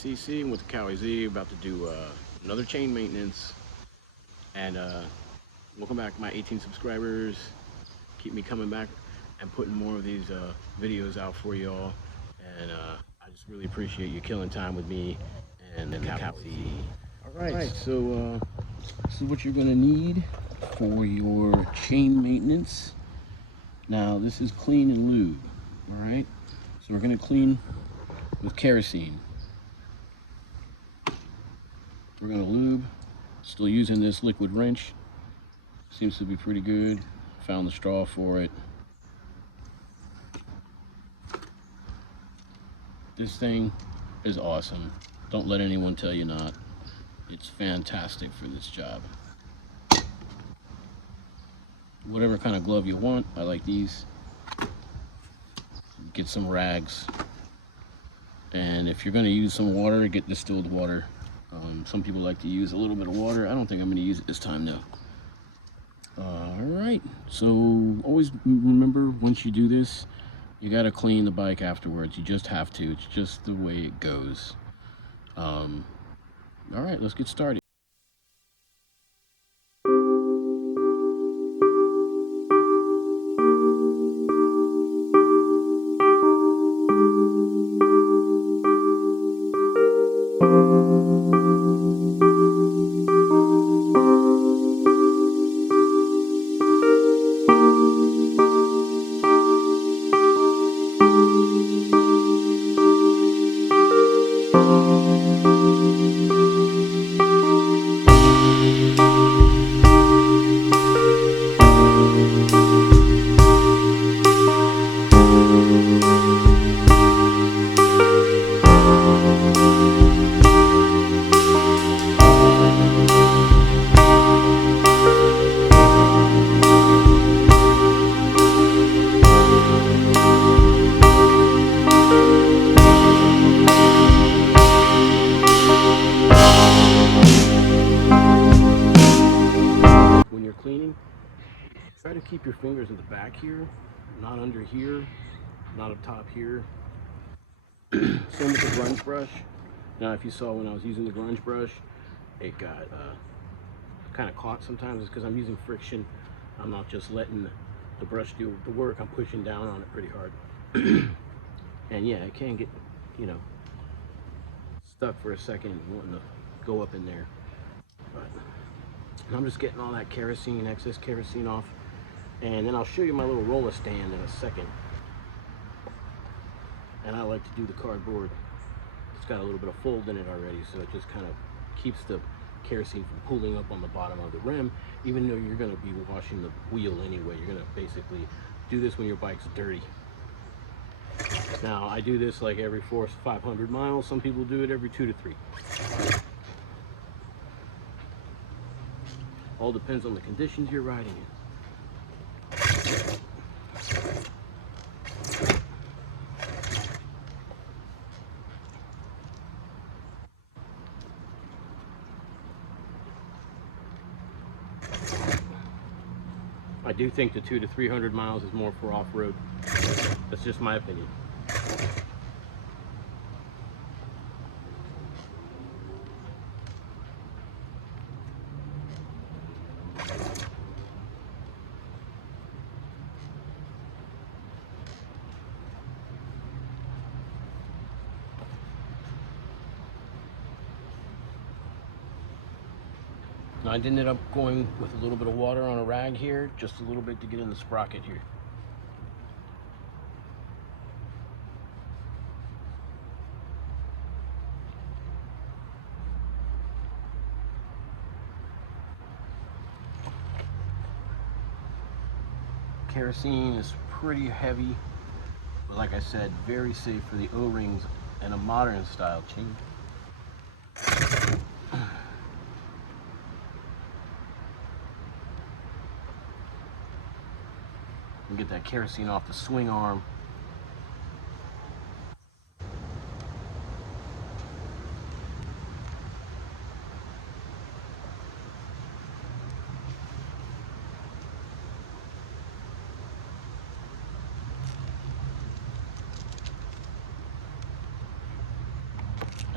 CC. I'm with the Cowie Z, about to do another chain maintenance. And welcome back, my 18 subscribers. Keep me coming back and putting more of these videos out for y'all. And I just really appreciate you killing time with me and the Cowie Z. Alright, so this is what you're gonna need for your chain maintenance. Now this is clean and lube, alright? So we're gonna clean with kerosene. We're gonna lube, still using this liquid wrench. Seems to be pretty good. Found the straw for it. This thing is awesome. Don't let anyone tell you not. It's fantastic for this job. Whatever kind of glove you want, I like these. Get some rags. And if you're going to use some water, get distilled water. Some people like to use a little bit of water. I don't think I'm going to use it this time though. Alright, so always remember, once you do this, you got to clean the bike afterwards. You just have to. It's just the way it goes. Alright, let's get started. Cleaning, try to keep your fingers in the back here, not under here, not up top here. Same with the grunge brush. Now if you saw when I was using the grunge brush, it got kind of caught sometimes. It's because I'm using friction. I'm not just letting the brush do the work, I'm pushing down on it pretty hard. And yeah, it can get, you know, stuck for a second wanting to go up in there. But I'm just getting all that kerosene, excess kerosene off, and then I'll show you my little roller stand in a second. And I like to do the cardboard. It's got a little bit of fold in it already, so it just kind of keeps the kerosene from pooling up on the bottom of the rim, even though you're going to be washing the wheel anyway. You're going to basically do this when your bike's dirty. Now, I do this like every 400 to 500 miles. Some people do it every 2 to 3. All depends on the conditions you're riding in. I do think the 200 to 300 miles is more for off-road. That's just my opinion. Now I ended up going with a little bit of water on a rag here, just a little bit to get in the sprocket here. Kerosene is pretty heavy, but like I said, very safe for the O-rings and a modern style chain. And get that kerosene off the swing arm.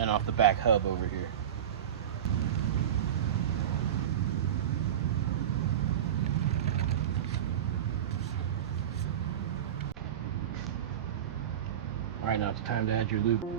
and off the back hub over here. All right, now it's time to add your lube.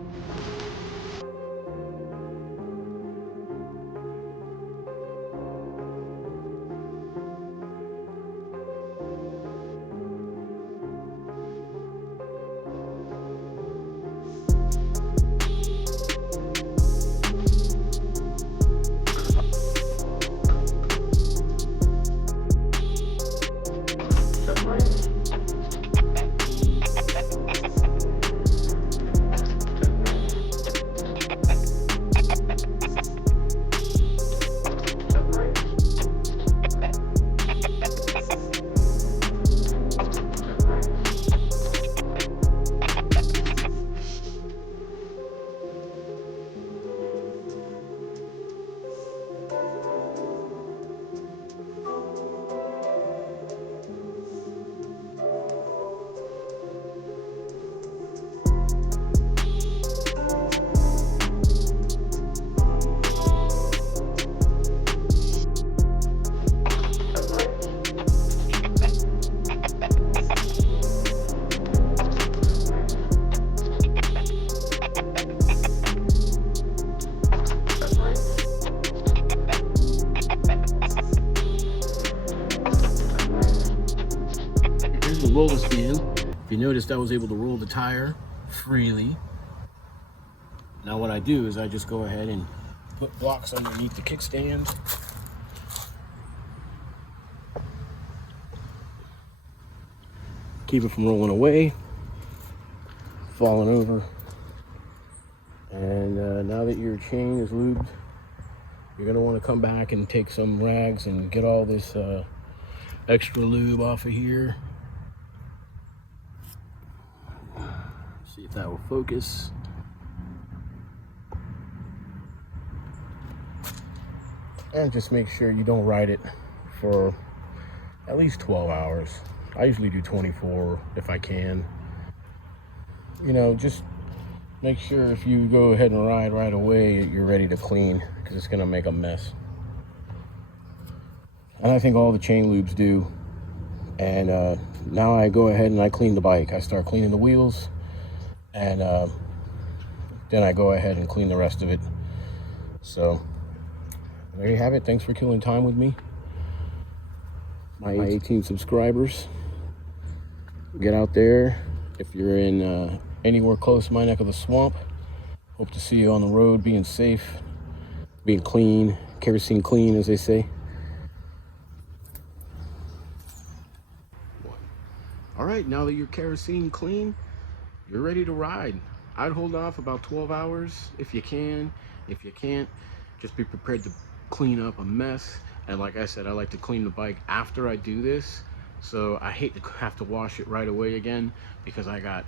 Roll the stand. If you noticed, I was able to roll the tire freely. Now what I do is I just go ahead and put blocks underneath the kickstand. Keep it from rolling away, falling over. And now that your chain is lubed, you're gonna wanna come back and take some rags and get all this extra lube off of here. See if that will focus. And just make sure you don't ride it for at least 12 hours. I usually do 24 if I can. You know, just make sure if you go ahead and ride right away, you're ready to clean, because it's gonna make a mess. And I think all the chain lubes do. And now I go ahead and I clean the bike. I start cleaning the wheels, and then I go ahead and clean the rest of it. So there you have it. Thanks for killing time with me. My 18 subscribers. Get out there. If you're in anywhere close to my neck of the swamp, hope to see you on the road, being safe, being clean, kerosene clean, as they say. All right, now that you're kerosene clean, you're ready to ride. I'd hold off about 12 hours if you can. If you can't, just be prepared to clean up a mess. And like I said, I like to clean the bike after I do this, so I hate to have to wash it right away again, because I got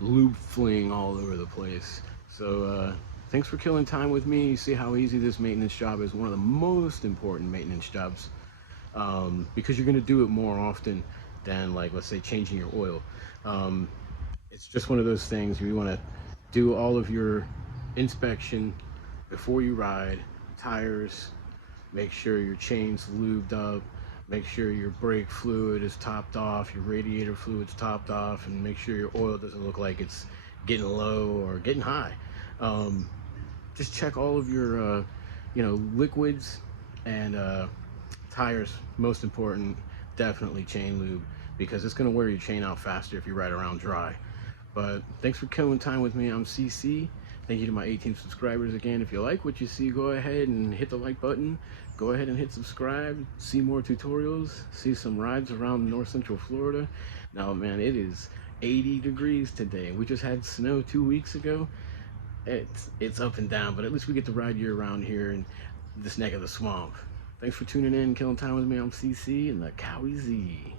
lube fling all over the place. So thanks for killing time with me. You see how easy this maintenance job is. One of the most important maintenance jobs, because you're going to do it more often than, like, let's say changing your oil. It's just one of those things. You want to do all of your inspection before you ride. Tires, make sure your chain's lubed up, make sure your brake fluid is topped off, your radiator fluid's topped off, and make sure your oil doesn't look like it's getting low or getting high. Just check all of your liquids, and tires, most important. Definitely chain lube, because it's going to wear your chain out faster if you ride around dry. But thanks for killing time with me. I'm CC. Thank you to my 18 subscribers again. If you like what you see, go ahead and hit the like button. Go ahead and hit subscribe. See more tutorials. See some rides around North Central Florida. Now, man, it is 80 degrees today. We just had snow 2 weeks ago. It's up and down, but at least we get to ride year round here in this neck of the swamp. Thanks for tuning in, killing time with me. I'm CC, and the Cowie Z.